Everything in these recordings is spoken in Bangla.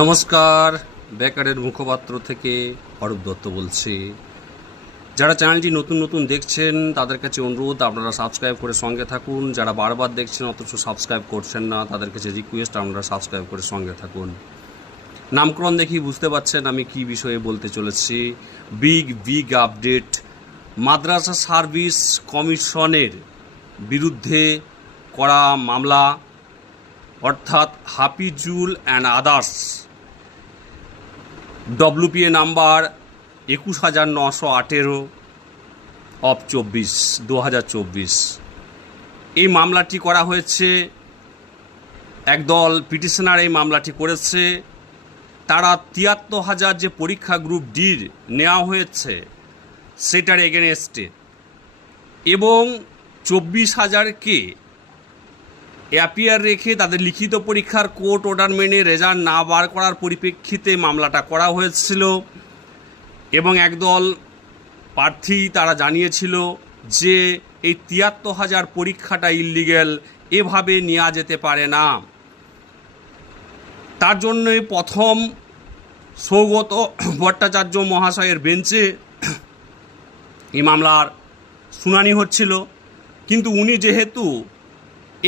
নমস্কার, বেকারের মুখপাত্র থেকে অরূপ দত্ত বলছি। যারা চ্যানেলটি নতুন নতুন দেখছেন, তাদের কাছে অনুরোধ, আপনারা সাবস্ক্রাইব করে সঙ্গে থাকুন। যারা বারবার দেখছেন, অথচ সাবস্ক্রাইব করছেন না, তাদের কাছে রিকোয়েস্ট, আপনারা সাবস্ক্রাইব করে সঙ্গে থাকুন। নামকরণ দেখি বুঝতে পারছেন আমি কি বিষয়ে বলতে চলেছি। Big big update Madrasa service কমিশনের বিরুদ্ধে করা মামলা, অর্থাৎ Hafizul and others. WPA number একুশ হাজার নশো আঠেরো অফ চব্বিশ, দু হাজার চব্বিশ। এই মামলাটি করা হয়েছে, একদল পিটিশনার এই মামলাটি করেছে। তারা তিয়াত্তর হাজার যে পরীক্ষা গ্রুপ ডির নেওয়া হয়েছে, সেটার এগেনস্টে এবং চব্বিশ হাজারকে অ্যাপিয়ার রেখে তাদের লিখিত পরীক্ষার কোর্ট অর্ডার মেনে রেজাল্ট না বার করার পরিপ্রেক্ষিতে মামলাটা করা হয়েছিল এবং একদল প্রার্থী তারা জানিয়েছিল যে এই তিয়াত্তর হাজার পরীক্ষাটা ইললিগেল এভাবে নেওয়া যেতে পারে না। তার জন্যই প্রথম সৌগত ভট্টাচার্য মহাশয়ের বেঞ্চে এই মামলার শুনানি হচ্ছিল। কিন্তু উনি যেহেতু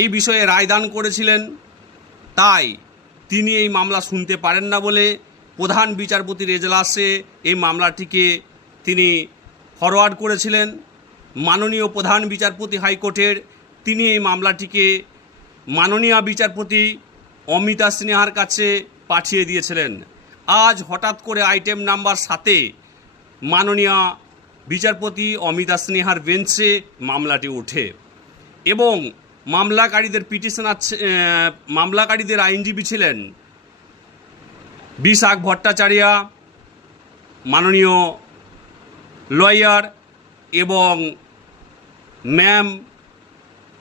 এই বিষয়ে রায়দান করেছিলেন। তাই তিনি এই মামলা শুনতে পারেন না বলে প্রধান বিচারপতির এজলাসে এই মামলাটিকে তিনি ফরওয়ার্ড করেছিলেন। মাননীয় প্রধান বিচারপতি হাইকোর্টের তিনি এই মামলাটিকে মাননীয় বিচারপতি অমিতা সিনহার কাছে পাঠিয়ে দিয়েছিলেন। আজ হঠাৎ করে আইটেম নাম্বার সাতে মাননীয় বিচারপতি অমিতা স্নেহার বেঞ্চে মামলাটি ওঠে এবং মামলাকারীদের পিটিশন আছে মামলাকারীদের আইনজীবী ছিলেন বিশাখ ভট্টাচার্য, মাননীয় লয়ার এবং ম্যাম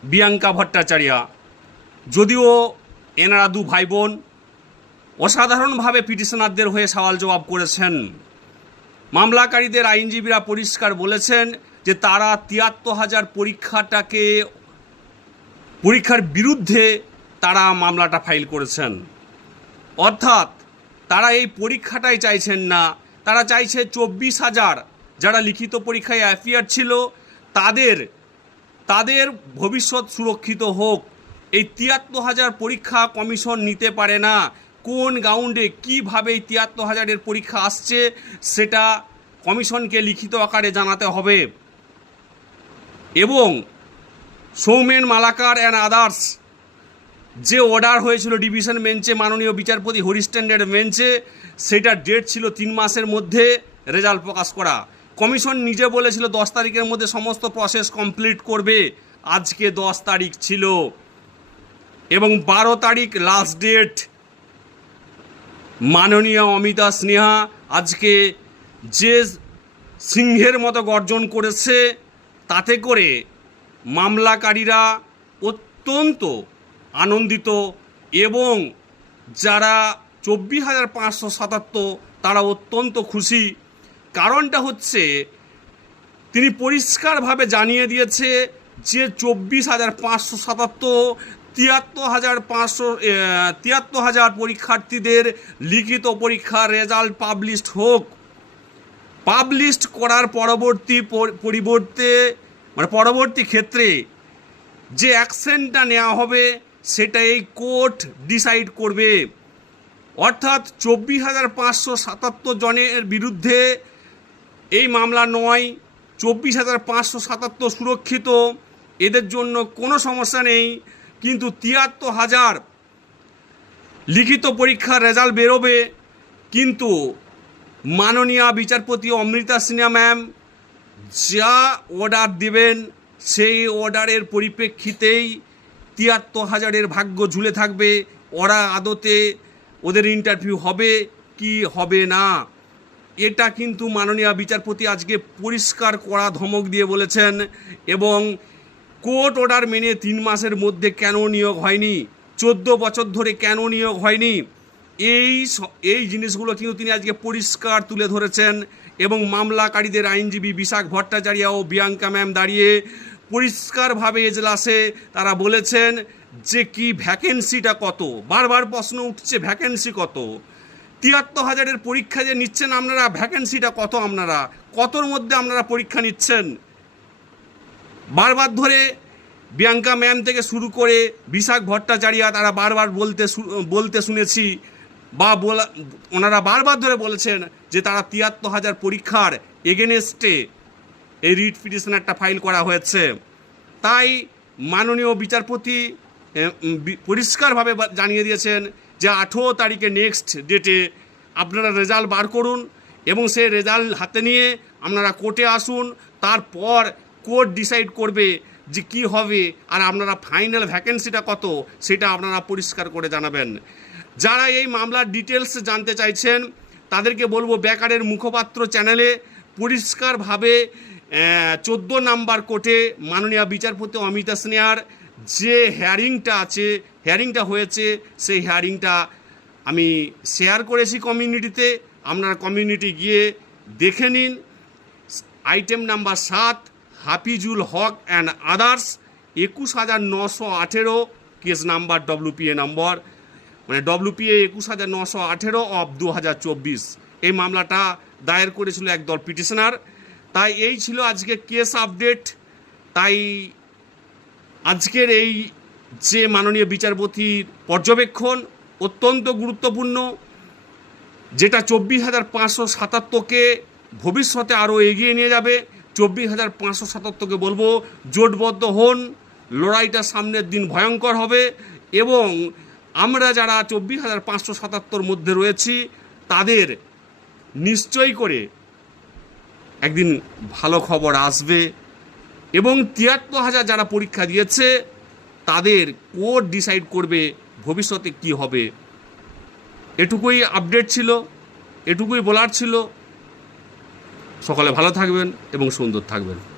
বিয়াঙ্কা ভট্টাচার্য। যদিও এনারা দু ভাই বোন অসাধারণভাবে পিটিশনারদের হয়ে সওয়াল জবাব করেছেন। মামলাকারীদের আইনজীবীরা পরিষ্কার বলেছেন যে তারা তিয়াত্তর হাজার পরীক্ষাটাকে পরীক্ষার বিরুদ্ধে তারা মামলাটা ফাইল করেছেন। অর্থাৎ তারা এই পরীক্ষাটাই চাইছেন না। তারা চাইছে চব্বিশ হাজার যারা লিখিত পরীক্ষায় অ্যাফিয়ার ছিল, তাদের তাদের ভবিষ্যৎ সুরক্ষিত হোক। এই তিয়াত্তর হাজার পরীক্ষা কমিশন নিতে পারে না। কোন গ্রাউন্ডে কীভাবে এই তিয়াত্তর হাজারের পরীক্ষা আসছে, সেটা কমিশনকে লিখিত আকারে জানাতে হবে। এবং সৌমেন মালাকার অ্যান্ড আদার্স যে অর্ডার হয়েছিল ডিভিশন বেঞ্চে মাননীয় বিচারপতি হরিস্ট্যান্ডার্ড বেঞ্চে সেটার ডেট ছিল তিন মাসের মধ্যে রেজাল্ট প্রকাশ করা। কমিশন নিজে বলেছিল দশ তারিখের মধ্যে সমস্ত প্রসেস কমপ্লিট করবে। আজকে দশ তারিখ ছিল। এবং বারো তারিখ লাস্ট ডেট মাননীয় অমিতা স্নেহা আজকে যে সিংহের মতো গর্জন করেছে, তাতে করে মামলাকারীরা অত্যন্ত আনন্দিত এবং যারা চব্বিশ হাজার পাঁচশো সাতাত্তর তারা অত্যন্ত খুশি। কারণটা হচ্ছে, তিনি পরিষ্কারভাবে জানিয়ে দিয়েছে যে চব্বিশ হাজার পাঁচশো সাতাত্তর তিয়াত্তর হাজার পাঁচশো তিয়াত্তর হাজার পরীক্ষার্থীদের লিখিত পরীক্ষার রেজাল্ট পাবলিশড হোক। পাবলিশড করার পরবর্তী পরিবর্তে মানে পরবর্তী ক্ষেত্রে যে অ্যাকশনটা নেওয়া হবে, সেটা এই কোর্ট ডিসাইড করবে। অর্থাৎ চব্বিশ হাজার পাঁচশো সাতাত্তর জনের বিরুদ্ধে এই মামলা নয়, চব্বিশ হাজার পাঁচশো সাতাত্তর সুরক্ষিত। এদের জন্য কোনো সমস্যা নেই, কিন্তু তিয়াত্তর হাজার লিখিত পরীক্ষার রেজাল্ট বেরোবে। কিন্তু মাননীয় বিচারপতি অমৃতা সিনহা ম্যাম যা অর্ডার দেবেন, সেই অর্ডারের পরিপ্রেক্ষিতেই তিয়াত্তর হাজারের ভাগ্য ঝুলে থাকবে। ওরা আদতে ওদের ইন্টারভিউ হবে কি হবে না? এটা কিন্তু মাননীয় বিচারপতি আজকে পরিষ্কার করা ধমক দিয়ে বলেছেন এবং কোর্ট অর্ডার মেনে তিন মাসের মধ্যে কেন নিয়োগ হয়নি? চোদ্দ বছর ধরে কেন নিয়োগ হয়নি? এই এই জিনিসগুলো কিন্তু তিনি আজকে পরিষ্কার তুলে ধরেছেন। এবং মামলাকারীদের আইনজীবী বিশাখ ভট্টাচার্য ও বিয়াঙ্কা ম্যাম দাঁড়িয়ে পরিষ্কারভাবে এজলাসে তারা বলেছেন যে কি ভ্যাকেন্সিটা কত? বারবার প্রশ্ন উঠছে, ভ্যাকেন্সি কত? তিয়াত্তর হাজারের পরীক্ষা যে নিচ্ছেন আপনারা, ভ্যাকেন্সিটা কত আপনারা? কতর মধ্যে আপনারা পরীক্ষা নিচ্ছেন? বারবার ধরে বিয়াঙ্কা ম্যাম থেকে শুরু করে বিশাখ ভট্টাচার্য তারা বারবার বলতে বলতে শুনেছি বা বলা, ওনারা বারবার ধরে বলেছেন যে তারা তিয়াত্তর হাজার পরীক্ষার এগেনেস্টে এই রিট পিটিশন একটা ফাইল করা হয়েছে। তাই মাননীয় বিচারপতি পরিষ্কারভাবে জানিয়ে দিয়েছেন যে আঠেরো তারিখে নেক্সট ডেটে আপনারা রেজাল্ট বার করুন এবং সেই রেজাল্ট হাতে নিয়ে আপনারা কোর্টে আসুন। তারপর কোর্ট ডিসাইড করবে যে কি হবে আর আপনারা ফাইনাল ভ্যাকেন্সিটা কত সেটা আপনারা পরিষ্কার করে জানাবেন। যারা এই মামলার ডিটেলস জানতে চাইছেন তাদেরকে বলব বেকারের মুখপাত্র চ্যানেলে পরিষ্কারভাবে চোদ্দ নাম্বার কোর্টে মাননীয় বিচারপতি অমিতা স্নেহার যে হেয়ারিংটা আছে হেয়ারিংটা হয়েছে, সেই হেয়ারিংটা আমি শেয়ার করেছি কমিউনিটিতে আপনারা কমিউনিটি গিয়ে দেখে নিন। আইটেম নাম্বার সাত, হাফিজুল হক অ্যান্ড আদার্স একুশ হাজার নশো আঠেরো কেস নাম্বার ডব্লিউপিএ নম্বর মানে ডব্লিউপিএ একুশ হাজার নশো আঠেরো অফ দু হাজার চব্বিশ। এই মামলাটা দায়ের করেছিল একদল পিটিশনার। তাই এই ছিল আজকে কেস আপডেট তাই আজকের এই যে মাননীয় বিচারপতির পর্যবেক্ষণ অত্যন্ত গুরুত্বপূর্ণ, যেটা চব্বিশ হাজার পাঁচশো সাতাত্তরকে ভবিষ্যতে আরও এগিয়ে নিয়ে যাবে। চব্বিশ হাজার পাঁচশো সাতাত্তরকে বলব, জোটবদ্ধ হন, লড়াইটা সামনের দিন ভয়ঙ্কর হবে এবং আমরা যারা চব্বিশ হাজার পাঁচশো সাতাত্তর মধ্যে রয়েছি, তাদের নিশ্চয় করে একদিন ভালো খবর আসবে। এবং তিয়াত্তর হাজার যারা পরীক্ষা দিয়েছে, তাদের কোর্ট ডিসাইড করবে ভবিষ্যতে কি হবে। এটুকুই আপডেট ছিল, এটুকুই বলার ছিল। সকলে ভালো থাকবেন এবং সুন্দর থাকবেন।